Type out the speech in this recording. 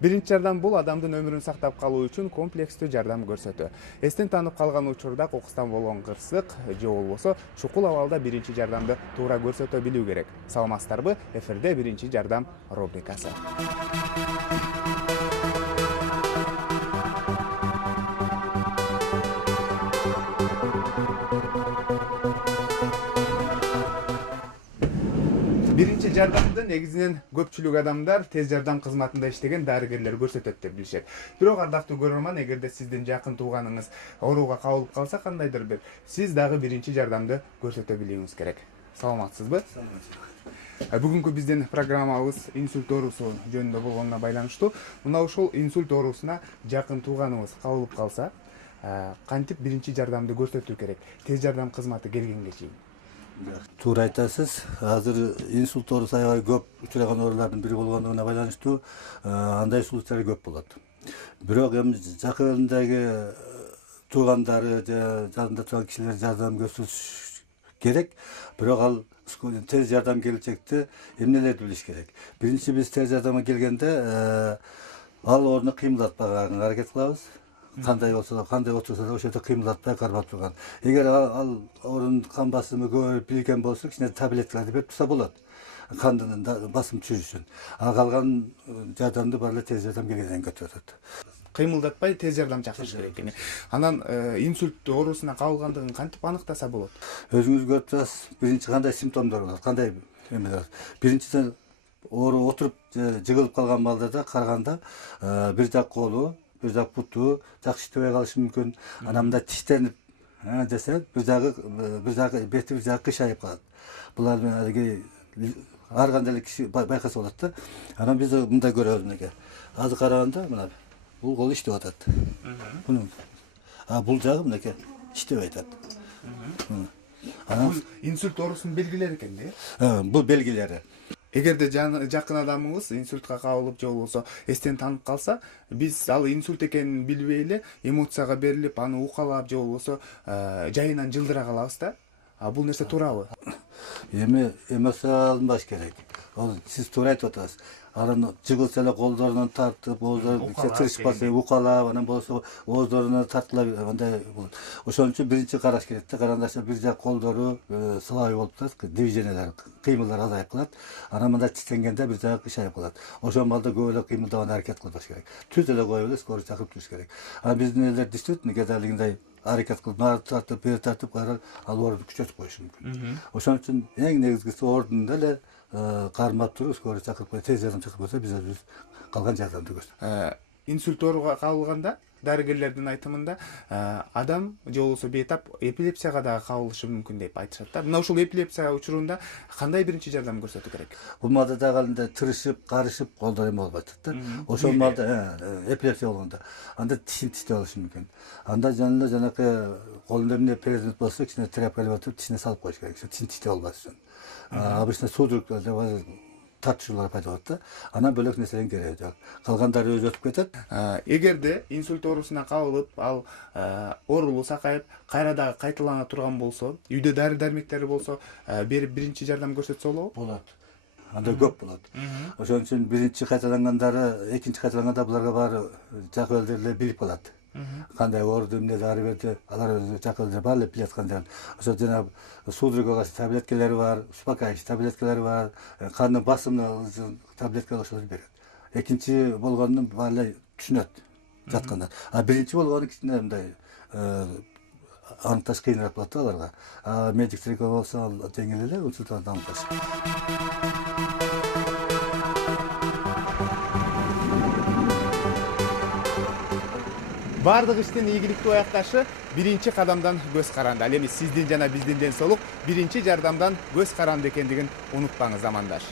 Биринчи жардам бул адамдын өмүрүн сактап калуу үчүн комплекстүү жардам көрсөтүү. Эстен танып калган учурда кокустан болгон кырсык же болбосо чукул абалда биринчи жардамды туура көрсөтө билүү керек. Саламатсыздарбы? Эфирде биринчи жардам рубрикасы. Биринчи жардамды негизинен көпчүлүк адамдар тез жардам кызматында иштеген дарыгерлер көрсөтөт деп билишет. Бирок ардактуу көрөрман, эгерде сиздин жакын тууганыңыз ооруга кабылып калса кандайдыр бир, сиз дагы биринчи жардамды көрсөтө билүүңүз керек. Саламатсызбы? Бүгүнкү биздин программабыз инсульт оорусу жөнүндө болгонуна байланыштуу. Мына ушул инсульт оорусуна жакын тууганыбыз кабылып калса, кантип биринчи жардамды көрсөтүү керек? Тез жардам кызматы келгенге чейин. Туура айтасыз. Азыр инсульт оорусу аябай көп учураган оорулардын бири болгондугуна байланыштуу андай случайлар көп болот. Бирок эми жакындагы туугандары же жанында турган кишилер жардам көрсөтүш керек. Бирок ал тез жардам келечекте эмнелерди билиш керек. Биринчи биз тез жардамга келгенде ал орунда кыймылдатпаганга аракет кылабыз. Кандай болсо да, кандай отурса да ошол жерде кыймылдатпай кармап турган. Эгер ал орун кан басымы көбөйүп билген болсо, кичине таблеткаларды берип турса болот. Кандын басым түшүрүш үчүн. А калган жардамды баары эле тез жардам келгенден көтөрүп атат. Кыймылдатпай тез жардам чакырыш керек экен. Анан инсульт оорусуна кабылгандыгын кантип аныктаса болот? Өзүңүз көрүп турасыз, биринчи кандай симптомдор болот, кандай эмелер. Биринчиден оору отуруп жыгылып калган балдарда караганда бир жак колу, бир жак буту жакшы иштебей калышы мүмкүн. Анан мындай тиштенип десе, бир жагы бети бир жагы кыйшайып калат. Булар ар кандай эле киши байкаса болот да. Анан биз мындай көрөбүз мынакей. Азыр караганда мына бул кол иштеп атат. Бул жагы мынакей иштебей атат. Бул инсульт оорусунун белгилери экен да? Бул белгилери. Эгерде жакын адамыбыз инсультка кабылып же болбосо эстен танып калса, биз ал инсульт экенин билбей эле эмоцияга берилип, аны укалап же болбосо жайынан жылдыра калабыз да. Бул нерсе туурабы? Эми эмоция алынбаш керек. Ал сиз туура айтып атасыз. Анан жыгылса эле колдорунан тартып, ооздорун тырышпаса, укалап, анан болсо ооздоруна тартылып, андай болот. Ошон үчүн биринчи караш керек да. Карандашта бир жак колдору слабый болуп турат, движениялар, кыймылдар азайып калат. Анан мындай тиштенгенде бир жагы кыйшайып калат. Ошол маалда көп эле кыймылдабаган аракет кылбаш керек. Түз эле коюп эле скорый чакырып туруш керек. Биздин элдер действительно кедалигинде аракет кылып, нары тартып, бери тартып, ал ооруну күчөтүп коюшу мүмкүн. Ошон үчүн эң негизгиси ордунда эле кармап туруп, скорый чакырып коюп, тез жардам чакырып койсо, биз өзүбүз калган жардамды көрсөтөбүз. Инсульт ооруга кабылганда дарыгерлердин айтымында адам же болбосо бейтап эпилепсияга дагы кабылышы мүмкүн деп айтышат да. Мына ушул эпилепсия учурунда кандай биринчи жардам көрсөтүү керек? Бул маалда дагы андай тырышып, карышып, колдор эме болуп атат да. Ошол маалда эпилепсия болгондо анда тишин тиштеп алышы мүмкүн. Анда жанакы колунда эмне предмет болсо, кичине тряпка илип атып, тишине салып коюш керек. Тишин тиштеп албаш үчүн. Обычно судорог тартышуулар пайда болот да. Анан бөлөк нерседен кереги жок. Калгандары өзү өтүп кетет. Эгерде инсульт оорусуна кабылып, ал оорулуу сакайып, кайра дагы кайталана турган болсо, үйдө дары дармектери болсо, берип биринчи жардам көрсөтсө болобу? Болот. Анда көп болот. Ошон үчүн биринчи кайталангандары, экинчи кайталанганда буларга баары жак элдер эле билип калат. Кандай ооруду, эмне дары берди, алар өзү жак элдер баары эле билет кандай. Ошо жана судорога таблеткалары бар, успокаивающий таблеткалары бар, кандын басымына таблеткалар ошолорду берет. Экинчи болгондун баары эле түшүнөт жатканда. Биринчи болгону кичине мындай аныкташ кыйыныраак болот да аларга. Медиктерге болсо ал жеңил эле учурдан аныкташ. Бардык иштин ийгиликтүү аякташы биринчи кадамдан көз каранды. Ал эми сиздин жана биздин ден соолук биринчи жардамдан көз каранды экендигин унутпаңыз, замандаш.